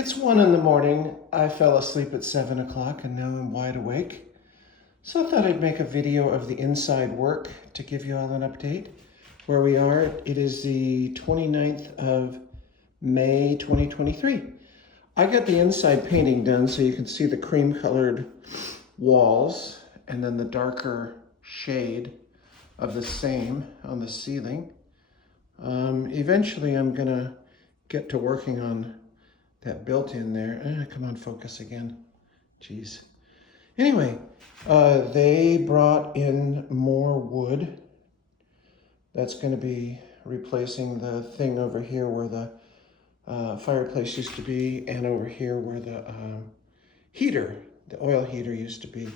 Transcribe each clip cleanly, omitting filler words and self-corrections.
It's 1 in the morning. I fell asleep at 7 o'clock and now I'm wide awake. So I thought I'd make a video of the inside work to give you all an update. Where we are, it is the 29th of May 2023. I got the inside painting done so you can see the cream colored walls and then the darker shade of the same on the ceiling. Eventually I'm gonna get to working on that built-in there. Come on, focus again. Jeez. Anyway, they brought in more wood. That's going to be replacing the thing over here where the fireplace used to be, and over here where the heater, the oil heater, used to be.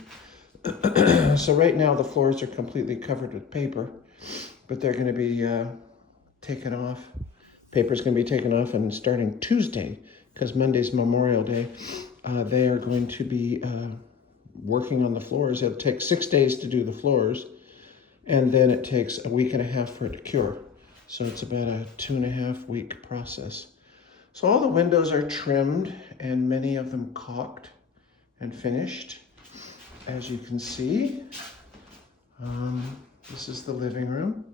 So right now the floors are completely covered with paper, but they're going to be taken off. Paper's going to be taken off, and starting Tuesday, because Monday's Memorial Day, they are going to be working on the floors. It'll take 6 days to do the floors, and then it takes a week and a half for it to cure. So it's about a 2.5 week process. So all the windows are trimmed and many of them caulked and finished. As you can see, this is the living room.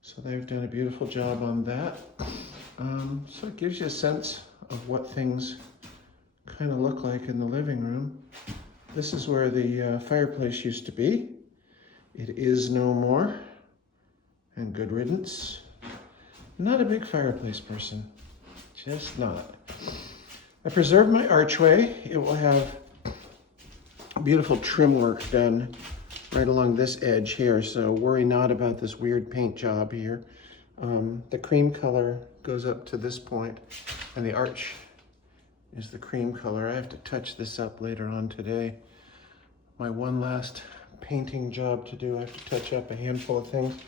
So they've done a beautiful job on that. So it gives you a sense of what things kind of look like in the living room. This is where the fireplace used to be. It is no more, and good riddance. Not a big fireplace person, just not. I preserved my archway. It will have beautiful trim work done right along this edge here, so worry not about this weird paint job here. The cream color goes up to this point, and the arch is the cream color. I have to touch this up later on today. My one last painting job to do. I have to touch up a handful of things.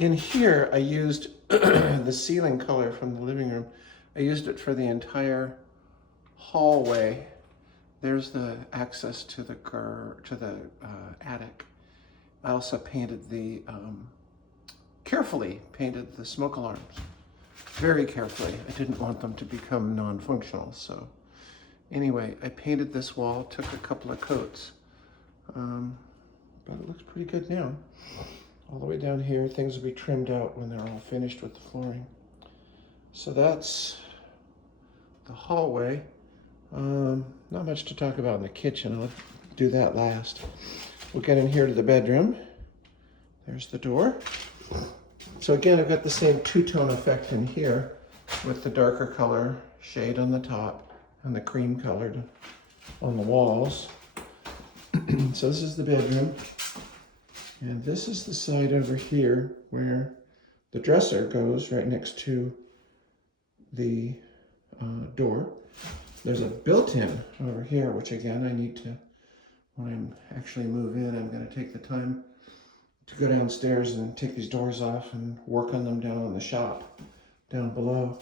In here, I used the ceiling color from the living room. I used it for the entire hallway. There's the access to the attic. I also painted carefully painted the smoke alarms. Very carefully. I didn't want them to become non-functional. So anyway, I painted this wall, took a couple of coats, but it looks pretty good now. All the way down here, things will be trimmed out when they're all finished with the flooring. So that's the hallway. Not much to talk about in the kitchen. I'll do that last. We'll get in here to the bedroom. There's the door. So again, I've got the same two-tone effect in here with the darker color shade on the top and the cream colored on the walls. So this is the bedroom. And this is the side over here where the dresser goes, right next to the door. There's a built-in over here, which again, I need to, when I actually move in, I'm going to take the time to go downstairs and take these doors off and work on them down in the shop down below,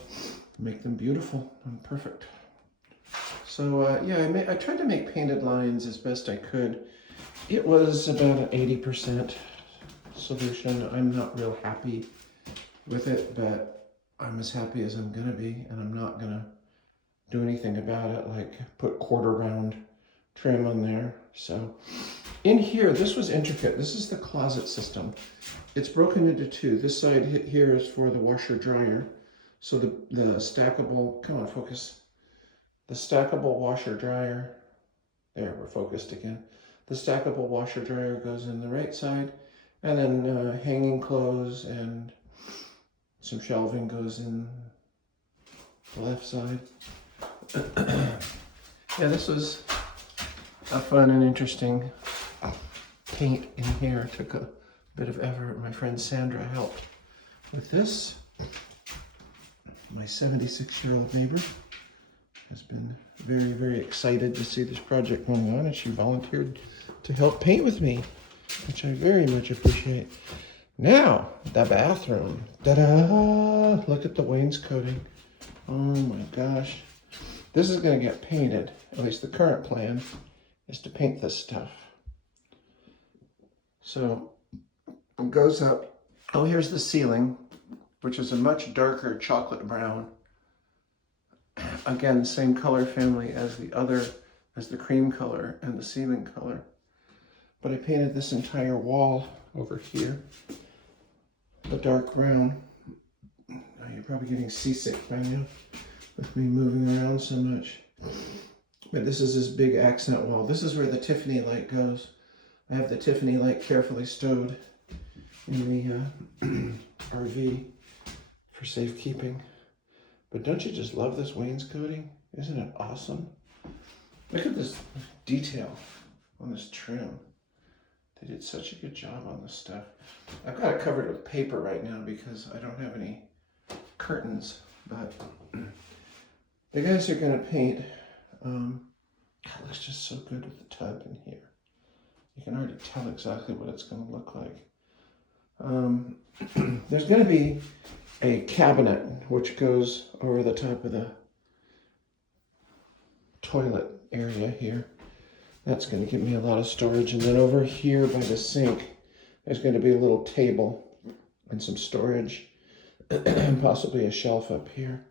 make them beautiful and perfect. So yeah, I tried to make painted lines as best I could. It was about an 80% solution. I'm not real happy with it, but I'm as happy as I'm gonna be, and I'm not gonna do anything about it, like put quarter round trim on there. So in here, this was intricate. This is the closet system. It's broken into two. This side here is for the washer dryer. So the stackable, come on, focus. The stackable washer dryer, there, we're focused again. The stackable washer dryer goes in the right side, and then hanging clothes and some shelving goes in the left side. Yeah, this was a fun and interesting paint in here. It took a bit of effort. My friend Sandra helped with this. My 76-year-old neighbor has been very, very excited to see this project going on, and she volunteered to help paint with me, which I very much appreciate. Now, the bathroom. Ta-da! Look at the wainscoting. Oh my gosh. This is going to get painted. At least the current plan is to paint this stuff. So it goes up. Oh, here's the ceiling, which is a much darker chocolate brown. again, same color family as the cream color and the ceiling color. But I painted this entire wall over here, the dark brown. Now you're probably getting seasick by now with me moving around so much. But this is this big accent wall. This is where the Tiffany light goes. I have the Tiffany light carefully stowed in the RV for safekeeping. But don't you just love this wainscoting? Isn't it awesome? Look at this detail on this trim. They did such a good job on this stuff. I've got it covered with paper right now because I don't have any curtains, but the guys are going to paint. God, it looks just so good with the tub in here. You can already tell exactly what it's going to look like. There's going to be a cabinet which goes over the top of the toilet area here. That's going to give me a lot of storage. And then over here by the sink, there's going to be a little table and some storage, and possibly a shelf up here.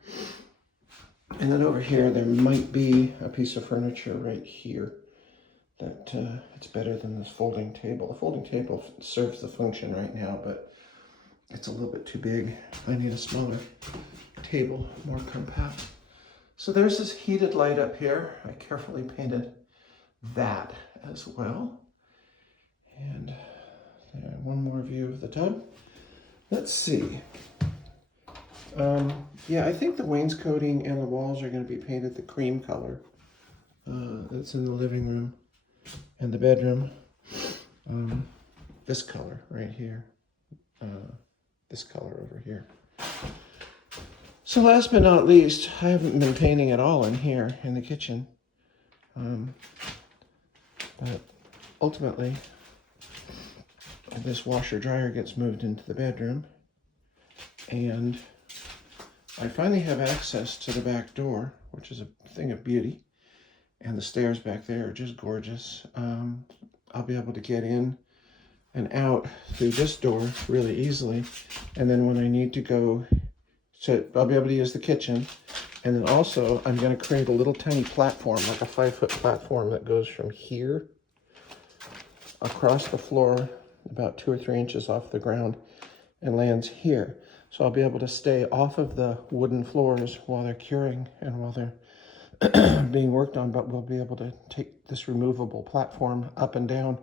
And then over here, there might be a piece of furniture right here that it's better than this folding table. The folding table serves the function right now, but it's a little bit too big. I need a smaller table, more compact. So there's this heated light up here. I carefully painted that as well. And one more view of the tub. Let's see. Yeah, I think the wainscoting and the walls are going to be painted the cream color that's in the living room and the bedroom. This color right here. This color over here. So last but not least, I haven't been painting at all in here in the kitchen. But ultimately, this washer dryer gets moved into the bedroom, and I finally have access to the back door, which is a thing of beauty, and the stairs back there are just gorgeous. I'll be able to get in and out through this door really easily, and then when I need to go, so I'll be able to use the kitchen, and then also I'm going to create a little tiny platform, like a 5-foot platform that goes from here across the floor about 2 or 3 inches off the ground and lands here. So I'll be able to stay off of the wooden floors while they're curing and while they're being worked on, but we'll be able to take this removable platform up and down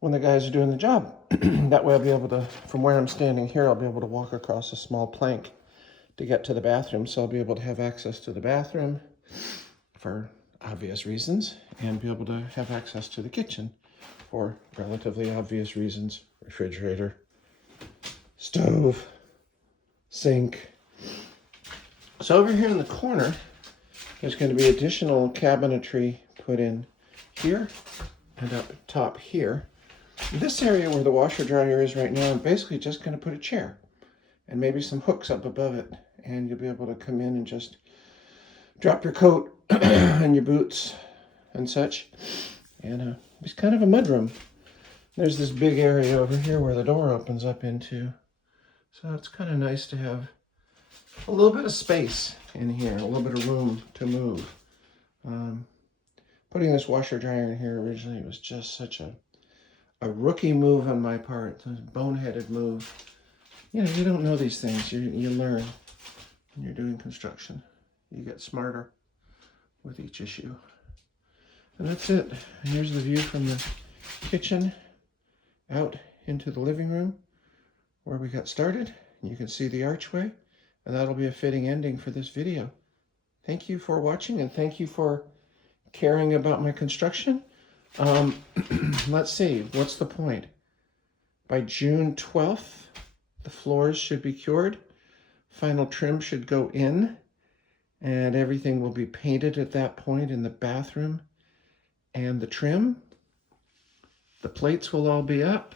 when the guys are doing the job. That way I'll be able to, from where I'm standing here, I'll be able to walk across a small plank to get to the bathroom. So I'll be able to have access to the bathroom for obvious reasons, and be able to have access to the kitchen for relatively obvious reasons. Refrigerator, stove, sink. So over here in the corner, there's going to be additional cabinetry put in here and up top here. This area where the washer dryer is right now, I'm basically just going to put a chair and maybe some hooks up above it, and you'll be able to come in and just drop your coat and your boots and such. And it's kind of a mudroom. There's this big area over here where the door opens up into. So it's kind of nice to have a little bit of space in here, a little bit of room to move. Putting this washer dryer in here originally was just such a rookie move on my part, a boneheaded move. You know, you don't know these things. You learn when you're doing construction. You get smarter with each issue. And that's it. And here's the view from the kitchen out into the living room where we got started. You can see the archway, and that'll be a fitting ending for this video. Thank you for watching, and thank you for caring about my construction. Let's see, what's the point? By June 12th, the floors should be cured. Final trim should go in, and everything will be painted at that point in the bathroom and the trim. The plates will all be up.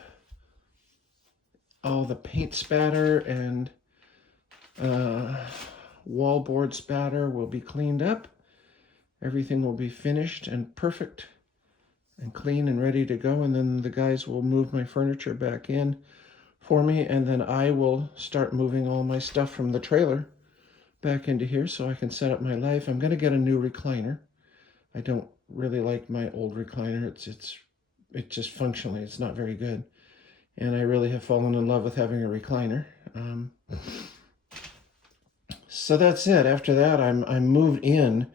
All the paint spatter and wallboard spatter will be cleaned up. Everything will be finished and perfect and clean and ready to go. And then the guys will move my furniture back in for me. And then I will start moving all my stuff from the trailer back into here so I can set up my life. I'm going to get a new recliner. I don't really like my old recliner. It just functionally, it's not very good. And I really have fallen in love with having a recliner. So that's it. After that, I'm moved in.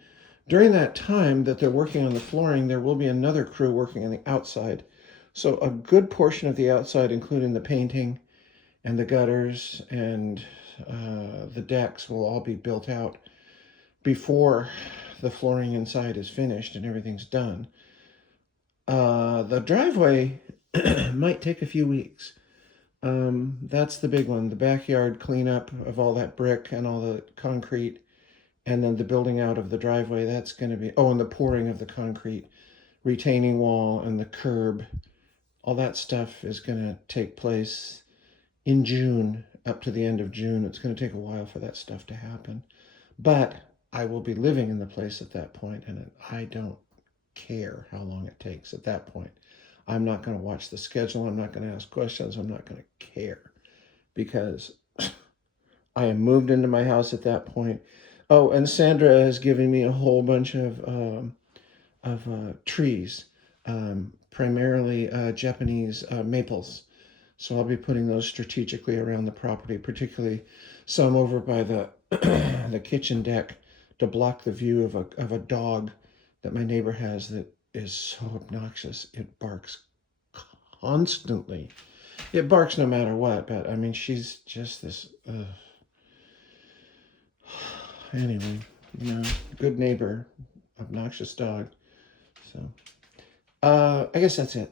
During that time that they're working on the flooring, there will be another crew working on the outside. So a good portion of the outside, including the painting and the gutters and the decks, will all be built out before the flooring inside is finished and everything's done. The driveway might take a few weeks. That's the big one. The backyard cleanup of all that brick and all the concrete, and then the building out of the driveway. That's going to be, oh, and the pouring of the concrete, retaining wall and the curb. All that stuff is going to take place in June, up to the end of June. It's going to take a while for that stuff to happen. But I will be living in the place at that point, and I don't care how long it takes at that point. I'm not going to watch the schedule. I'm not going to ask questions. I'm not going to care because I am moved into my house at that point. Oh, and Sandra has given me a whole bunch of trees, primarily Japanese maples. So I'll be putting those strategically around the property, particularly some over by the the kitchen deck to block the view of a dog that my neighbor has that is so obnoxious. It barks constantly. It barks no matter what, but I mean, she's just this. Anyway, good neighbor, obnoxious dog. So, I guess that's it.